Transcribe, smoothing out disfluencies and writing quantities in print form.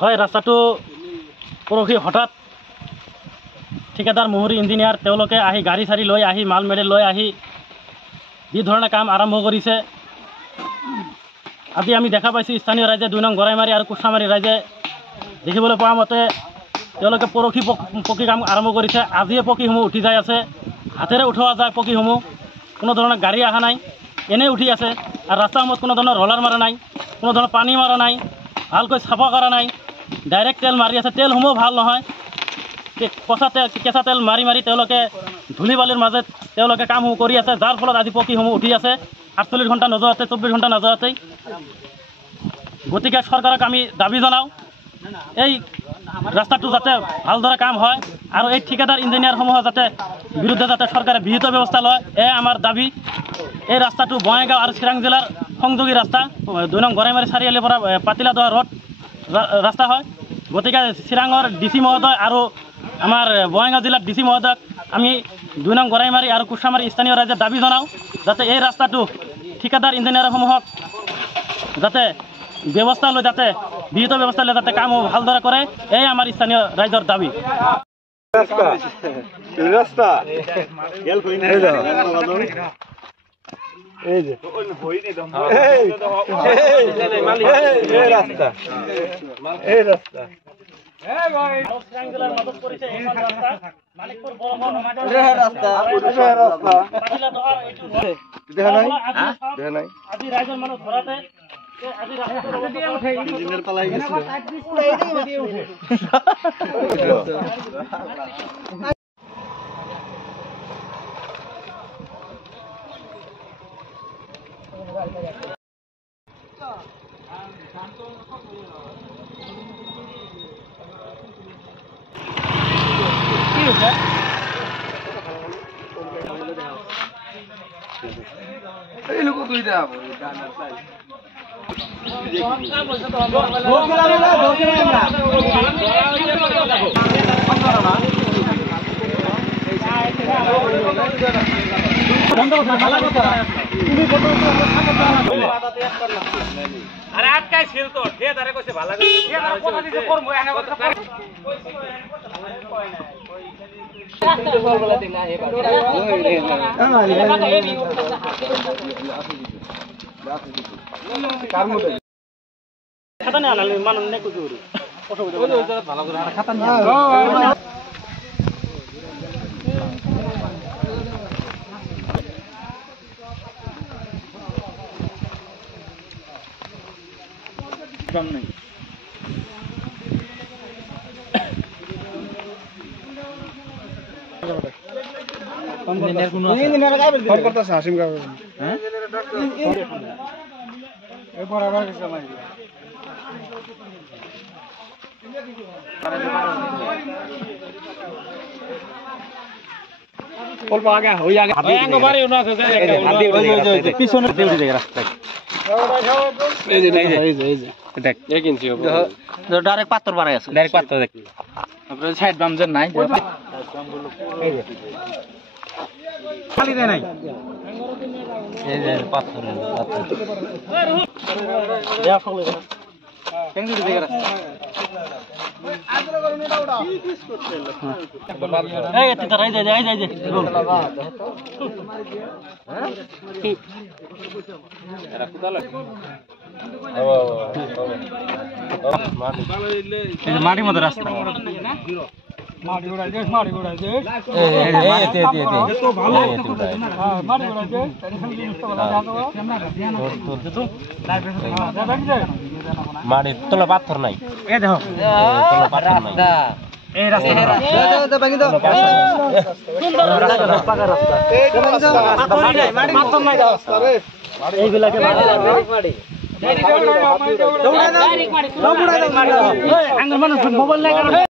হয় ৰাস্তাটো পৰহি হঠাৎ ঠিকাদাৰ মুহুৰী ইঞ্জিনিয়াৰ তেওঁলোকে আহি গাড়ী চাৰি লৈ আহি মাল মেডেল লৈ আহি যি ধৰণে কাম আৰম্ভ কৰিছে। আজি আমি দেখা পাইছোঁ স্থানীয় ৰাইজে 2 নং গৰাইমাৰী আৰু কুছামাৰী ৰাইজে দেখিবলৈ পোৱা মতে তেওঁলোকে পৰহি পকী কাম আৰম্ভ কৰিছে। আজিয়ে পকীসমূহ উঠি যাই আছে, হাতেৰে উঠোৱা যায় পকীসমূহ, কোনো ধৰণৰ গাড়ী অহা নাই, এনেই উঠি আছে। আৰু ৰাস্তাসমূহত কোনো ধৰণৰ ৰলাৰ মাৰা নাই, কোনো ধৰণৰ পানী মাৰা নাই, ভালকৈ চাফা কৰা নাই, ডাইৰেক্ট তেল মাৰি আছে। তেলসমূহ ভাল নহয়, কেঁচা তেল মাৰি মাৰি তেওঁলোকে ধূলি বালিৰ মাজত তেওঁলোকে কামসমূহ কৰি আছে, যাৰ ফলত আজি পকীসমূহ উঠি আছে 48 ঘণ্টা নোযোৱাতে 24 ঘণ্টা নোযোৱাতেই। গতিকে চৰকাৰক আমি দাবী জনাওঁ এই ৰাস্তাটো যাতে ভালদৰে কাম হয় আৰু এই ঠিকাদাৰ ইঞ্জিনিয়াৰসমূহৰ বিৰুদ্ধে যাতে চৰকাৰে বিহিত ব্যৱস্থা লয়, এয়া আমাৰ দাবী। এই ৰাস্তাটো বঙাইগাঁও আৰু চিৰাং জিলাৰ সংযোগী ৰাস্তা, 2 নং গৰাইমাৰী চাৰিআলিৰ পৰা পাতিলাদোৱা ৰোড ৰাস্তা হয়। গতিকে চিৰাঙৰ ডিচি মহোদয় আৰু আমাৰ বঙাইগাঁও জিলাৰ ডিচি মহোদয়ক আমি 2 নং গৰাইমাৰী আৰু কুছামাৰী স্থানীয় ৰাইজে দাবী জনাওঁ যাতে এই ৰাস্তাটো ঠিকাদাৰ ইঞ্জিনিয়াৰসমূহক যাতে ব্যৱস্থা লৈ যাতে বিহিত ব্যৱস্থা লৈ যাতে কাম ভালদৰে কৰে, এই আমাৰ স্থানীয় ৰাইজৰ দাবী। আজি ৰাইজৰ মানুহ ঘৰতে আরে আটকাই ছিল তো হে দারে কইছে ভালো করে হে আর কথা দিতে করব এনে কথা খাতা না আনালে মানুষ নে কুজুরি ভালো করে খাতা না कम नहीं इंजीनियर का फोन करता हासिम का हैं एक बार आवाज समझ কল পা গয়া হই আগে আঙ্গো বাড়ি না আছে পিছনে দেউড়ি জায়গা রাস্তা এই যে দেখ 1 ইঞ্চি হবে তো ডাইরেক্ট পাথর বানাই আছে ডাইরেক্ট পাথর দেখ তারপরে সাইড বাম যে নাই এই যে খালি দেয় নাই এই যে পাথর দেয়া ফলে কেন দিতে জায়গা রাস্তা আদর করে নেটা ওটা কি কিস করতে এই এত তারাই যায় যায় যায় হ্যাঁ কি এরা কোথায় মাটির মতো রাস্তা মাটির তোলা পাথর নাই এই রাস্তা এইগুলাকে মোবাইল